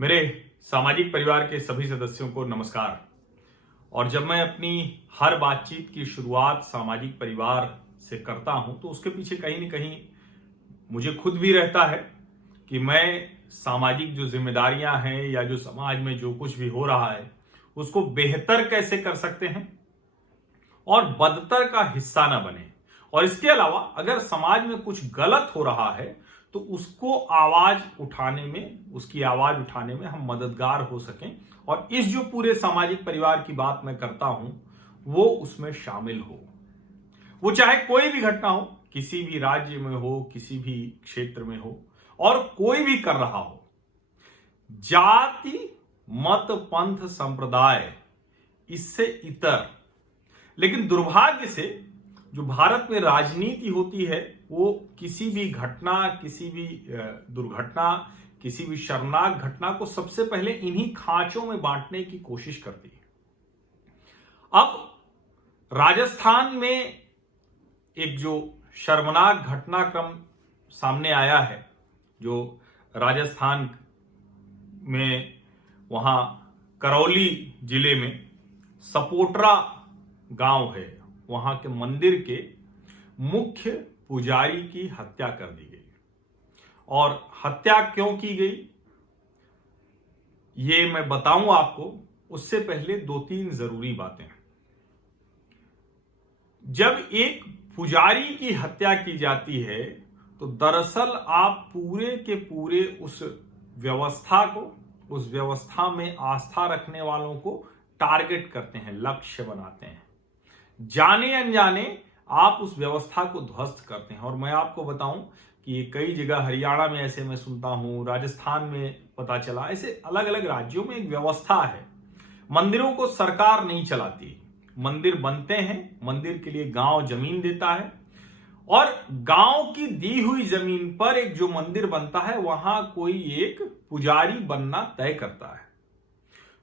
मेरे सामाजिक परिवार के सभी सदस्यों को नमस्कार। और जब मैं अपनी हर बातचीत की शुरुआत सामाजिक परिवार से करता हूं तो उसके पीछे कहीं न कहीं मुझे खुद भी रहता है कि मैं सामाजिक जो जिम्मेदारियां हैं या जो समाज में जो कुछ भी हो रहा है उसको बेहतर कैसे कर सकते हैं और बदतर का हिस्सा ना बने। और इसके अलावा अगर समाज में कुछ गलत हो रहा है तो उसको उसकी आवाज उठाने में हम मददगार हो सकें और इस जो पूरे सामाजिक परिवार की बात मैं करता हूं वो उसमें शामिल हो। वो चाहे कोई भी घटना हो, किसी भी राज्य में हो, किसी भी क्षेत्र में हो और कोई भी कर रहा हो। जाति, मत, पंथ, संप्रदाय इससे इतर। लेकिन दुर्भाग्य से जो भारत में राजनीति होती है वो किसी भी घटना, किसी भी दुर्घटना, किसी भी शर्मनाक घटना को सबसे पहले इन्हीं खांचों में बांटने की कोशिश करती है। अब राजस्थान में एक जो शर्मनाक घटनाक्रम सामने आया है, जो राजस्थान में वहां करौली जिले में सपोटरा गांव है, वहां के मंदिर के मुख्य पुजारी की हत्या कर दी गई। और हत्या क्यों की गई ये मैं बताऊं आपको, उससे पहले दो तीन जरूरी बातें। जब एक पुजारी की हत्या की जाती है तो दरअसल आप पूरे के पूरे उस व्यवस्था को, उस व्यवस्था में आस्था रखने वालों को टारगेट करते हैं, लक्ष्य बनाते हैं। जाने अनजाने आप उस व्यवस्था को ध्वस्त करते हैं। और मैं आपको बताऊं कि कई जगह हरियाणा में ऐसे मैं सुनता हूं, राजस्थान में पता चला, ऐसे अलग अलग राज्यों में एक व्यवस्था है। मंदिरों को सरकार नहीं चलाती, मंदिर बनते हैं, मंदिर के लिए गांव जमीन देता है और गांव की दी हुई जमीन पर एक जो मंदिर बनता है वहां कोई एक पुजारी बनना तय करता है।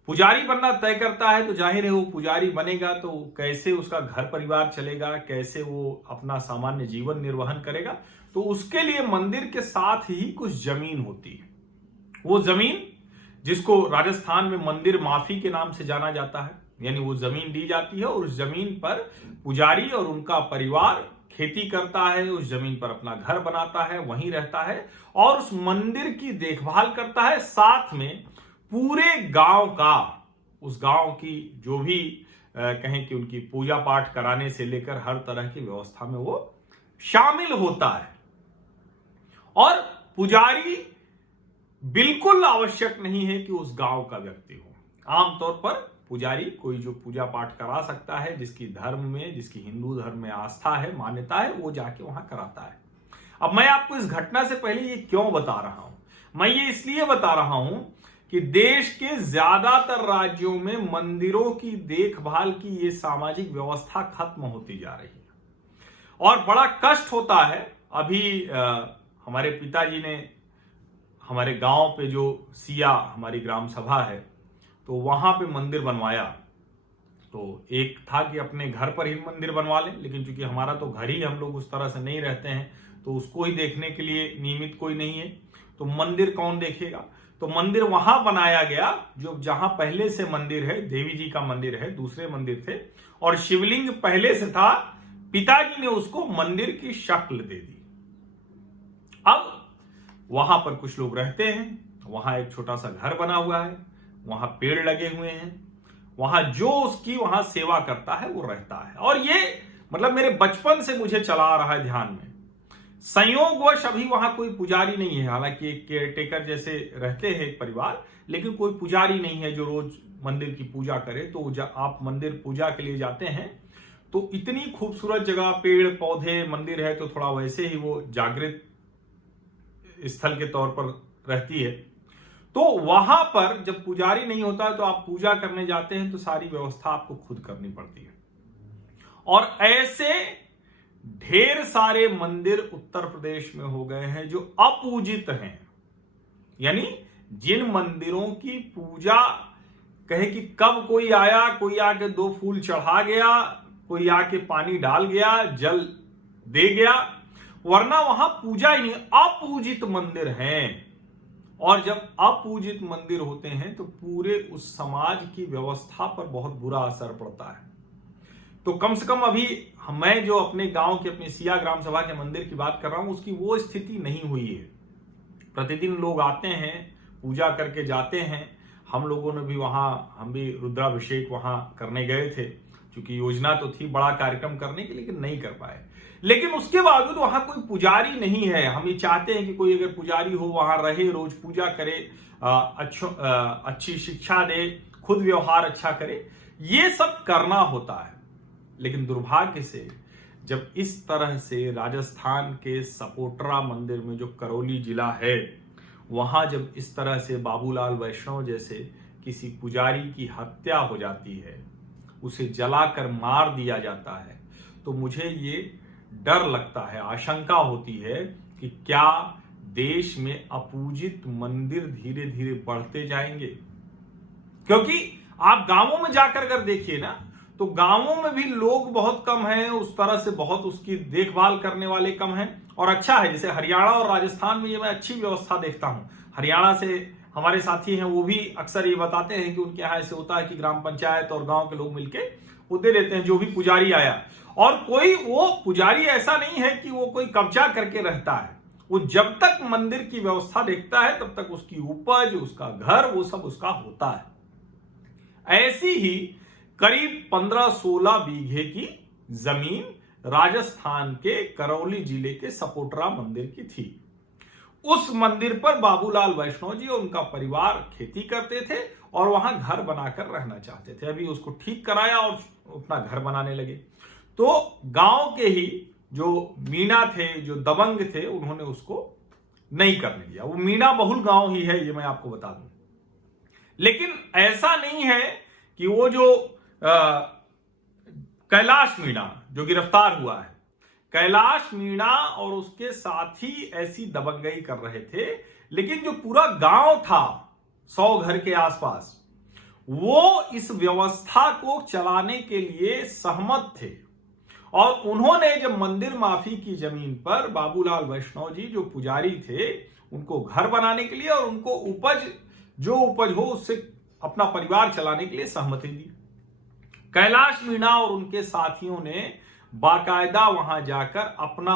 पुजारी बनना तय करता है तो जाहिर है वो पुजारी बनेगा तो कैसे उसका घर परिवार चलेगा, कैसे वो अपना सामान्य जीवन निर्वहन करेगा। तो उसके लिए मंदिर के साथ ही कुछ जमीन होती है। वो जमीन जिसको राजस्थान में मंदिर माफी के नाम से जाना जाता है, यानी वो जमीन दी जाती है और उस जमीन पर पुजारी और उनका परिवार खेती करता है, उस जमीन पर अपना घर बनाता है, वहीं रहता है और उस मंदिर की देखभाल करता है। साथ में पूरे गांव का, उस गांव की जो भी कहें कि उनकी पूजा पाठ कराने से लेकर हर तरह की व्यवस्था में वो शामिल होता है। और पुजारी बिल्कुल आवश्यक नहीं है कि उस गांव का व्यक्ति हो। आमतौर पर पुजारी कोई जो पूजा पाठ करा सकता है, जिसकी धर्म में, जिसकी हिंदू धर्म में आस्था है, मान्यता है, वो जाके वहां कराता है। अब मैं आपको इस घटना से पहले ये क्यों बता रहा हूं? मैं ये इसलिए बता रहा हूं कि देश के ज्यादातर राज्यों में मंदिरों की देखभाल की ये सामाजिक व्यवस्था खत्म होती जा रही है और बड़ा कष्ट होता है। अभी हमारे पिताजी ने हमारे गांव पे जो सिया हमारी ग्राम सभा है तो वहां पे मंदिर बनवाया। तो एक था कि अपने घर पर ही मंदिर बनवा लें, लेकिन चूंकि हमारा तो घर ही, हम लोग उस तरह से नहीं रहते हैं तो उसको ही देखने के लिए नियमित कोई नहीं है, तो मंदिर कौन देखेगा। तो मंदिर वहां बनाया गया जो जहां पहले से मंदिर है, देवी जी का मंदिर है, दूसरे मंदिर थे और शिवलिंग पहले से था। पिताजी ने उसको मंदिर की शक्ल दे दी। अब वहां पर कुछ लोग रहते हैं, वहां एक छोटा सा घर बना हुआ है, वहां पेड़ लगे हुए हैं, वहां जो उसकी वहां सेवा करता है वो रहता है। और ये मतलब मेरे बचपन से मुझे चला आ रहा है ध्यान में। संयोगवश अभी वहां कोई पुजारी नहीं है, हालांकि एक केयरटेकर जैसे रहते हैं एक परिवार, लेकिन कोई पुजारी नहीं है जो रोज मंदिर की पूजा करे। तो आप मंदिर पूजा के लिए जाते हैं तो इतनी खूबसूरत जगह, पेड़ पौधे, मंदिर है तो थोड़ा वैसे ही वो जागृत स्थल के तौर पर रहती है। तो वहां पर जब पुजारी नहीं होता तो आप पूजा करने जाते हैं तो सारी व्यवस्था आपको खुद करनी पड़ती है। और ऐसे ढेर सारे मंदिर उत्तर प्रदेश में हो गए हैं जो अपूजित हैं, यानी जिन मंदिरों की पूजा कहे कि कब कोई आया, कोई आके 2 फूल चढ़ा गया, कोई आके पानी डाल गया, जल दे गया, वरना वहां पूजा ही नहीं, अपूजित मंदिर हैं। और जब अपूजित मंदिर होते हैं तो पूरे उस समाज की व्यवस्था पर बहुत बुरा असर पड़ता है। तो कम से कम अभी मैं जो अपने गांव के अपने सिया ग्राम सभा के मंदिर की बात कर रहा हूं, उसकी वो स्थिति नहीं हुई है। प्रतिदिन लोग आते हैं, पूजा करके जाते हैं। हम लोगों ने भी हम भी रुद्राभिषेक वहां करने गए थे, क्योंकि योजना तो थी बड़ा कार्यक्रम करने की, लेकिन नहीं कर पाए। लेकिन उसके बावजूद वहां कोई पुजारी नहीं है। हम ये चाहते हैं कि कोई अगर पुजारी हो वहां रहे, रोज पूजा करे, अच्छी शिक्षा दे, खुद व्यवहार अच्छा करे, ये सब करना होता है। लेकिन दुर्भाग्य से जब इस तरह से राजस्थान के सपोटरा मंदिर में, जो करौली जिला है, वहां जब इस तरह से बाबूलाल वैष्णव जैसे किसी पुजारी की हत्या हो जाती है, उसे जलाकर मार दिया जाता है, तो मुझे ये डर लगता है, आशंका होती है कि क्या देश में अपूजित मंदिर धीरे धीरे बढ़ते जाएंगे। क्योंकि आप गांवों में जाकर अगर देखिए ना, तो गांवों में भी लोग बहुत कम हैं, उस तरह से बहुत उसकी देखभाल करने वाले कम हैं। और अच्छा है, जैसे हरियाणा और राजस्थान में ये मैं अच्छी व्यवस्था देखता हूं। हरियाणा से हमारे साथी हैं, वो भी अक्सर ये बताते हैं कि उनके यहाँ ऐसे होता है कि ग्राम पंचायत और गांव के लोग मिलके वो दे देते हैं जो भी पुजारी आया। और कोई वो पुजारी ऐसा नहीं है कि वो कोई कब्जा करके रहता है। वो जब तक मंदिर की व्यवस्था देखता है तब तक उसकी उपज, उसका घर, वो सब उसका होता है। ऐसी ही करीब 15-16 बीघे की जमीन राजस्थान के करौली जिले के सपोटरा मंदिर की थी। उस मंदिर पर बाबूलाल वैष्णव जी और उनका परिवार खेती करते थे और वहां घर बनाकर रहना चाहते थे। अभी उसको ठीक कराया और अपना घर बनाने लगे। तो गांव के ही जो मीणा थे, जो दबंग थे, उन्होंने उसको नहीं करने दिया। वो मीणा बहुल गांव ही है, ये मैं आपको बता दूं। लेकिन ऐसा नहीं है कि वो जो कैलाश मीणा जो गिरफ्तार हुआ है, कैलाश मीणा और उसके साथी ऐसी दबंगई कर रहे थे, लेकिन जो पूरा गांव था 100 घर के आसपास, वो इस व्यवस्था को चलाने के लिए सहमत थे। और उन्होंने जब मंदिर माफी की जमीन पर बाबूलाल वैष्णव जी जो पुजारी थे, उनको घर बनाने के लिए और उनको जो उपज हो उससे अपना परिवार चलाने के लिए सहमति दी। कैलाश मीणा और उनके साथियों ने बाकायदा वहां जाकर अपना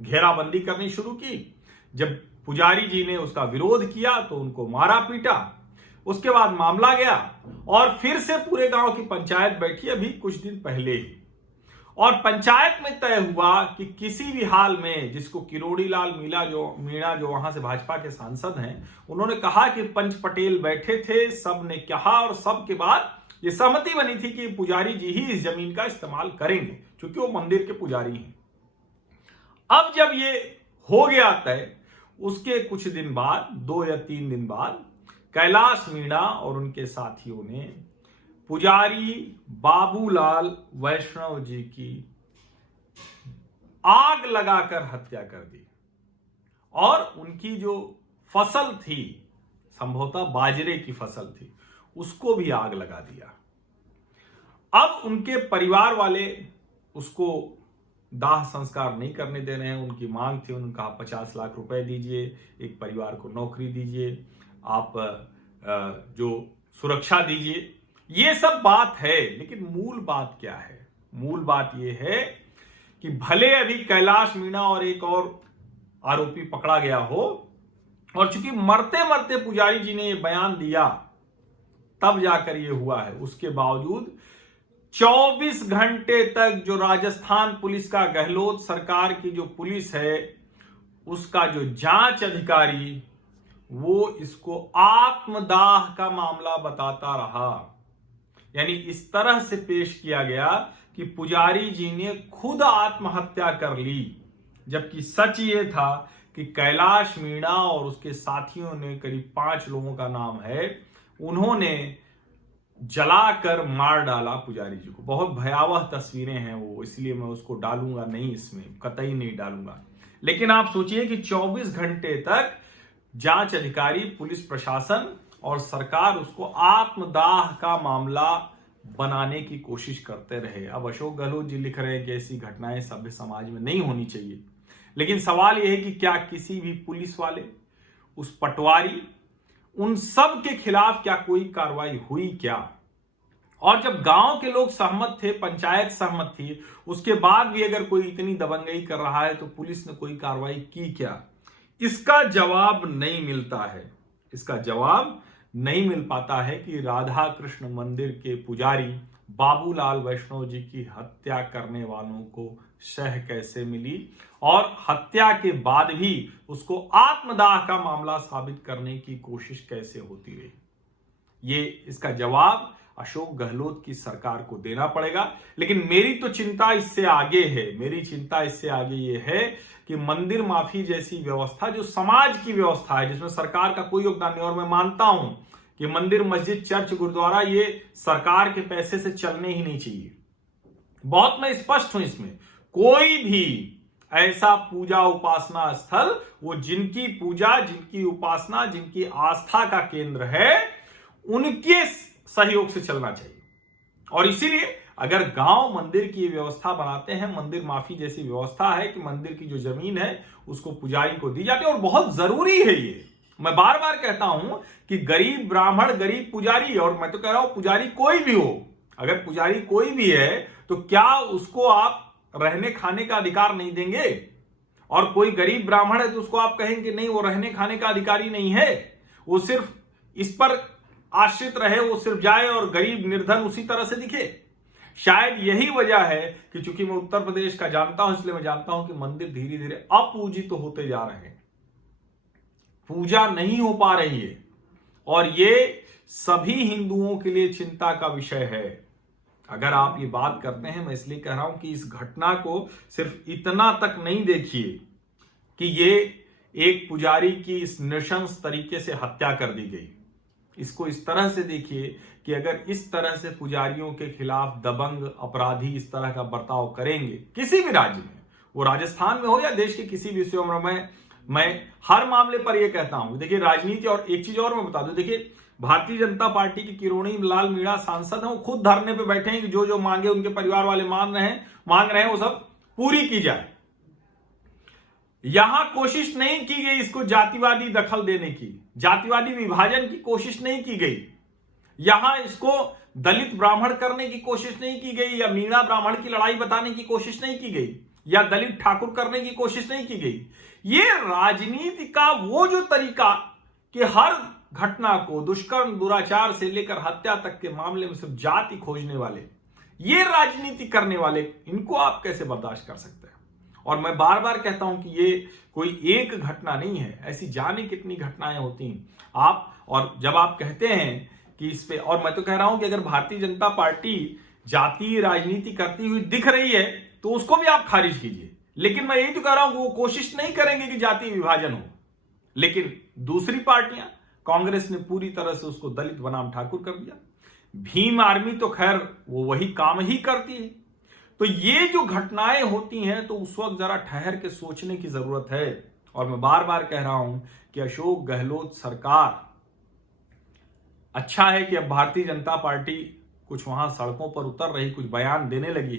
घेराबंदी करनी शुरू की। जब पुजारी जी ने उसका विरोध किया तो उनको मारा पीटा। उसके बाद मामला गया और फिर से पूरे गांव की पंचायत बैठी अभी कुछ दिन पहले ही। और पंचायत में तय हुआ कि किसी भी हाल में, जिसको किरोड़ीलाल मीणा जो वहां से भाजपा के सांसद हैं, उन्होंने कहा कि पंच पटेल बैठे थे, सब ने कहा और सब के बाद ये सहमति बनी थी कि पुजारी जी ही इस जमीन का इस्तेमाल करेंगे, क्योंकि वो मंदिर के पुजारी हैं। अब जब ये हो गया तय, उसके कुछ दिन बाद, 2 या 3 दिन बाद, कैलाश मीणा और उनके साथियों ने पुजारी बाबूलाल वैष्णव जी की आग लगाकर हत्या कर दी। और उनकी जो फसल थी, संभवतः बाजरे की फसल थी, उसको भी आग लगा दिया। अब उनके परिवार वाले उसको दाह संस्कार नहीं करने दे रहे हैं। उनकी मांग थी, उन्होंने कहा 50 लाख रुपए दीजिए, एक परिवार को नौकरी दीजिए, आप जो सुरक्षा दीजिए। ये सब बात है, लेकिन मूल बात क्या है? मूल बात यह है कि भले अभी कैलाश मीणा और एक और आरोपी पकड़ा गया हो, और चूंकि मरते मरते पुजारी जी ने यह बयान दिया तब जाकर यह हुआ है, उसके बावजूद 24 घंटे तक जो राजस्थान पुलिस का, गहलोत सरकार की जो पुलिस है, उसका जो जांच अधिकारी, वो इसको आत्मदाह का मामला बताता रहा। यानी इस तरह से पेश किया गया कि पुजारी जी ने खुद आत्महत्या कर ली, जबकि सच ये था कि कैलाश मीणा और उसके साथियों ने, करीब 5 लोगों का नाम है, उन्होंने जलाकर मार डाला पुजारी जी को। बहुत भयावह तस्वीरें हैं वो, इसलिए मैं उसको डालूंगा नहीं, इसमें कतई नहीं डालूंगा। लेकिन आप सोचिए कि 24 घंटे तक जांच अधिकारी, पुलिस प्रशासन और सरकार उसको आत्मदाह का मामला बनाने की कोशिश करते रहे। अब अशोक गहलोत जी लिख रहे हैं कि ऐसी घटनाएं सभ्य समाज में नहीं होनी चाहिए। लेकिन सवाल यह है कि क्या किसी भी पुलिस वाले, उस पटवारी, उन सब के खिलाफ क्या कोई कार्रवाई हुई क्या? और जब गांव के लोग सहमत थे, पंचायत सहमत थी, उसके बाद भी अगर कोई इतनी दबंगई कर रहा है तो पुलिस ने कोई कार्रवाई की क्या? इसका जवाब नहीं मिलता है। इसका जवाब नहीं मिल पाता है कि राधा कृष्ण मंदिर के पुजारी बाबूलाल वैष्णव जी की हत्या करने वालों को शह कैसे मिली और हत्या के बाद भी उसको आत्मदाह का मामला साबित करने की कोशिश कैसे होती रही। ये इसका जवाब अशोक गहलोत की सरकार को देना पड़ेगा। लेकिन मेरी तो चिंता इससे आगे है। मेरी चिंता इससे आगे ये है कि मंदिर माफी जैसी व्यवस्था, जो समाज की व्यवस्था है, जिसमें सरकार का कोई योगदान नहीं, और मैं मानता हूं कि मंदिर, मस्जिद, चर्च, गुरुद्वारा ये सरकार के पैसे से चलने ही नहीं चाहिए, बहुत मैं स्पष्ट हूं इसमें। कोई भी ऐसा पूजा उपासना स्थल, वो जिनकी पूजा, जिनकी उपासना, जिनकी आस्था का केंद्र है, उनके सहयोग से चलना चाहिए। और इसीलिए अगर गांव मंदिर की व्यवस्था बनाते हैं, मंदिर माफी जैसी व्यवस्था है कि मंदिर की जो जमीन है उसको पुजारी को दी जाती है, और बहुत जरूरी है ये। मैं बार बार कहता हूं कि गरीब ब्राह्मण, गरीब पुजारी, और मैं तो कह रहा हूं पुजारी कोई भी हो, अगर पुजारी कोई भी है तो क्या उसको आप रहने खाने का अधिकार नहीं देंगे? और कोई गरीब ब्राह्मण है तो उसको आप कहेंगे नहीं, वो रहने खाने का अधिकारी नहीं है, वो सिर्फ इस पर आश्रित रहे, वो सिर्फ जाए और गरीब निर्धन उसी तरह से दिखे। शायद यही वजह है कि चूंकि मैं उत्तर प्रदेश का जानता हूं, इसलिए मैं जानता हूं कि मंदिर धीरे धीरे अपूजित तो होते जा रहे हैं, पूजा नहीं हो पा रही है, और ये सभी हिंदुओं के लिए चिंता का विषय है। अगर आप ये बात करते हैं, मैं इसलिए कह रहा हूं कि इस घटना को सिर्फ इतना तक नहीं देखिए कि ये एक पुजारी की इस नृशंस तरीके से हत्या कर दी गई। इसको इस तरह से देखिए कि अगर इस तरह से पुजारियों के खिलाफ दबंग अपराधी इस तरह का बर्ताव करेंगे किसी भी राज्य में, वो राजस्थान में हो या देश के किसी भी हिस्से में, मैं हर मामले पर यह कहता हूं। देखिए राजनीति, और एक चीज और मैं बता दूं, देखिए भारतीय जनता पार्टी की किरोड़ी लाल मीणा सांसद हैं, वो खुद धरने पे बैठे हैं कि जो जो मांगे उनके परिवार वाले मांग रहे हैं वो सब पूरी की जाए। यहां कोशिश नहीं की गई इसको जातिवादी दखल देने की, जातिवादी विभाजन की कोशिश नहीं की गई, यहां इसको दलित ब्राह्मण करने की कोशिश नहीं की गई, या मीणा ब्राह्मण की लड़ाई बताने की कोशिश नहीं की गई, या दलित ठाकुर करने की कोशिश नहीं की गई। ये राजनीति का वो जो तरीका कि हर घटना को, दुष्कर्म, दुराचार से लेकर हत्या तक के मामले में सिर्फ जाति खोजने वाले, ये राजनीति करने वाले, इनको आप कैसे बर्दाश्त कर सकते हैं? और मैं बार बार कहता हूं कि ये कोई एक घटना नहीं है, ऐसी जाने कितनी घटनाएं होती हैं आप। और जब आप कहते हैं कि इस पे, और मैं तो कह रहा हूं कि अगर भारतीय जनता पार्टी जातीय राजनीति करती हुई दिख रही है तो उसको भी आप खारिज कीजिए, लेकिन मैं यही तो कह रहा हूं कि वो कोशिश नहीं करेंगे कि जातीय विभाजन हो। लेकिन दूसरी पार्टियां, कांग्रेस ने पूरी तरह से उसको दलित बनाम ठाकुर कर दिया, भीम आर्मी तो खैर वो वही काम ही करती है। तो ये जो घटनाएं होती हैं तो उस वक्त जरा ठहर के सोचने की जरूरत है। और मैं बार बार कह रहा हूं कि अशोक गहलोत सरकार, अच्छा है कि अब भारतीय जनता पार्टी कुछ वहां सड़कों पर उतर रही, कुछ बयान देने लगी,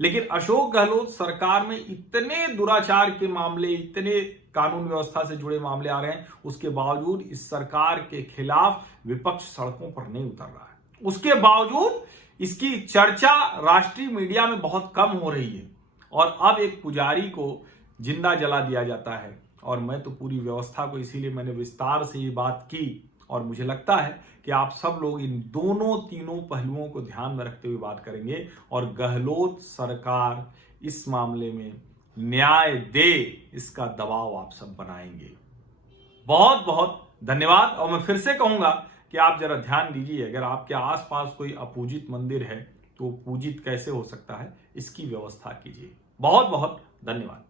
लेकिन अशोक गहलोत सरकार में इतने दुराचार के मामले, इतने कानून व्यवस्था से जुड़े मामले आ रहे हैं, उसके बावजूद इस सरकार के खिलाफ विपक्ष सड़कों पर नहीं उतर रहा है। उसके बावजूद इसकी चर्चा राष्ट्रीय मीडिया में बहुत कम हो रही है, और अब एक पुजारी को जिंदा जला दिया जाता है। और मैं तो पूरी व्यवस्था को, इसीलिए मैंने विस्तार से ये बात की, और मुझे लगता है कि आप सब लोग इन दोनों तीनों पहलुओं को ध्यान में रखते हुए बात करेंगे, और गहलोत सरकार इस मामले में न्याय दे, इसका दबाव आप सब बनाएंगे। बहुत बहुत धन्यवाद। और मैं फिर से कहूंगा कि आप जरा ध्यान दीजिए, अगर आपके आसपास कोई अपूजित मंदिर है तो पूजित कैसे हो सकता है, इसकी व्यवस्था कीजिए। बहुत बहुत धन्यवाद।